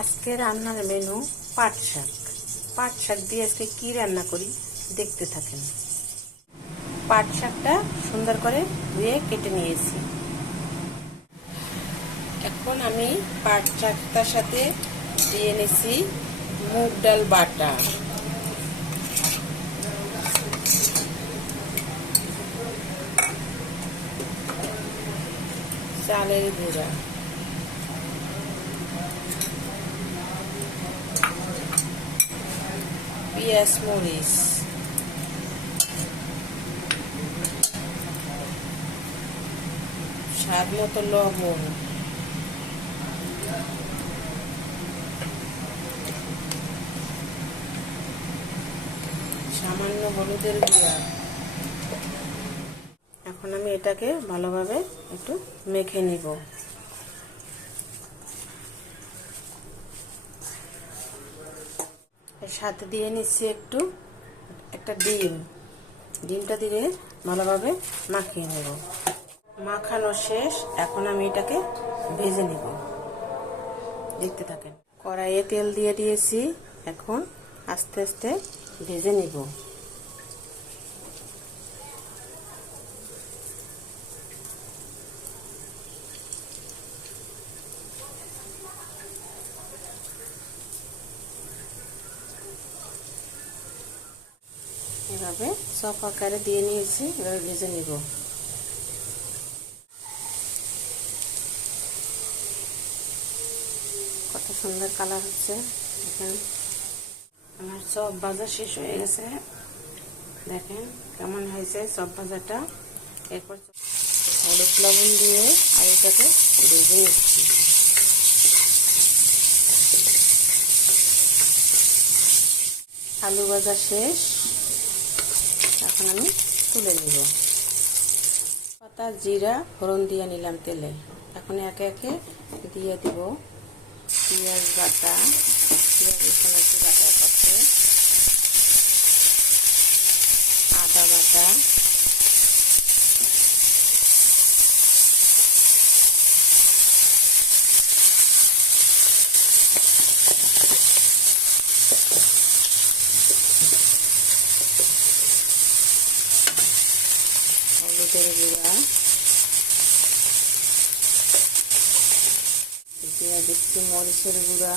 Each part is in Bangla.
আজকে রান্নার মেনু পাট শাক। পাট শাক দিয়ে আজকে কি রান্না করি দেখতে থাকেন। পাট শাকটা সুন্দর করে ধুয়ে কেটে নিয়েছি। এখন আমি পাট শাকটার সাথে দিয়ে নিয়েছি মুগ ডাল বাটা। চালের গুঁড়া। পেঁয়াজ মরিচ স্বাদ মতো লবণ। সামান্য হলুদের গুঁড়া। এখন আমি এটাকে ভালোভাবে একটু মেখে নিব। সাথে দিয়ে নিচ্ছি একটু, একটা ডিম। ডিমটা দিয়ে ভালোভাবে মাখিয়ে নেব। মাখানো শেষ, এখন আমি এটাকে ভেজে নেব। দেখতে থাকেন। কড়াইয়ে তেল দিয়ে দিয়েছি, এখন আস্তে আস্তে ভেজে নিব। এভাবে সব আকারে দিয়ে নিয়েছি এভাবে ভেজে নিব। কত সুন্দর কালার হচ্ছে, দেখেন। আমার সব বাজার শেষ হয়ে গেছে। দেখেন কেমন হয়েছে সব ভাজাটা। এরপর হলুদ লবণ দিয়ে আর এটাকে ভেজে নিচ্ছি। আলু ভাজা শেষ। এখন আমি তুলে নিব। পাতা, জিরা, ফোড়ন দিয়ে নিলাম তেলে। এখন একে একে দিয়ে দিব পেঁয়াজ বাটা, পেঁয়াজ রসুন একটু বাটা করতে আদা বাটা হলুদের গুঁড়া দিয়ে দিচ্ছি মরিচের গুঁড়া।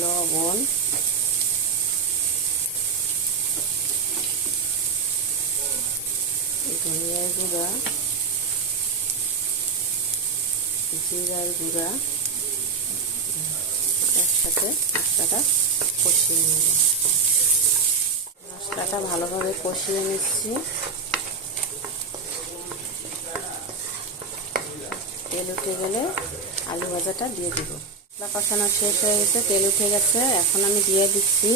লবণ। ধনিয়ার গুঁড়া। জিরার গুঁড়া। একসাথে মশলাটা কষিয়ে নেব। মশলাটা ভালোভাবে কষিয়ে নিচ্ছি। তেল উঠে গেলে আলু ভাজাটা দিয়ে দিব। মশলা কষানো শেষ হয়ে গেছে, তেল উঠে গেছে, এখন আমি দিয়ে দিচ্ছি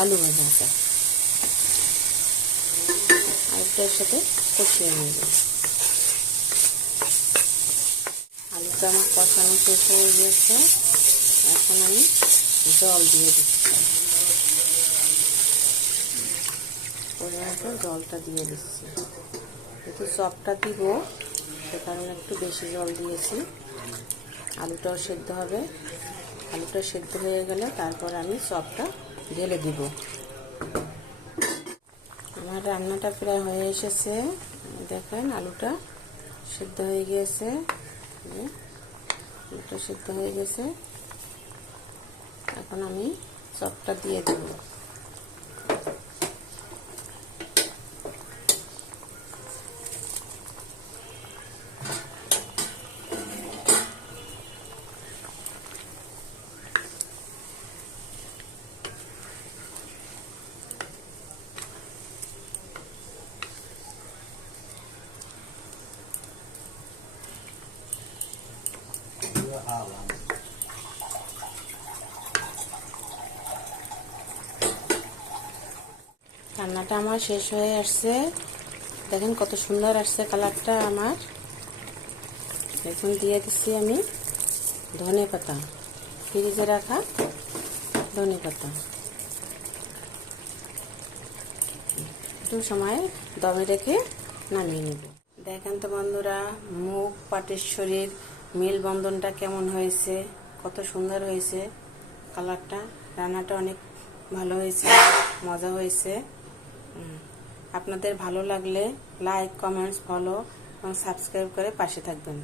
আলু ভাজাটা। আলুটার সাথে কষিয়ে নেব। আলুটা আমার কষানো শেষ হয়ে গেছে, এখন আমি জল দিয়ে দিচ্ছি। পরিমাণটা জলটা দিয়ে দিচ্ছি। একটু চপটা দিব, সে কারণে একটু বেশি জল দিয়েছি। আলুটাও সেদ্ধ হবে। আলুটা সেদ্ধ হয়ে গেলে তারপর আমি চপটা ঢেলে দিব। আমার রান্নাটা প্রায় হয়ে এসেছে। দেখেন, আলুটা সেদ্ধ হয়ে গিয়েছে। আলুটা সেদ্ধ হয়ে গেছে। এখন আমি চপটা দিয়ে দেবো। রান্নাটা আমার শেষ হয়ে আসছে। দেখেন কত সুন্দর আসছে কালারটা আমার। এখন দিয়ে দিচ্ছি আমি ধনে পাতা। ফ্রিজে রাখা ধনে পাতা। একটু সময় দমে রেখে নামিয়ে নেব। দেখেন তো বন্ধুরা, মুখ পাটেশ্বরীর মিল বন্ধনটা কেমন হয়েছে? কত সুন্দর হয়েছে। কালারটা, রান্নাটা অনেক ভালো হয়েছে, মজা হয়েছে। আপনাদের ভালো লাগলে লাইক কমেন্টস ফলো এবং সাবস্ক্রাইব করে পাশে থাকবেন।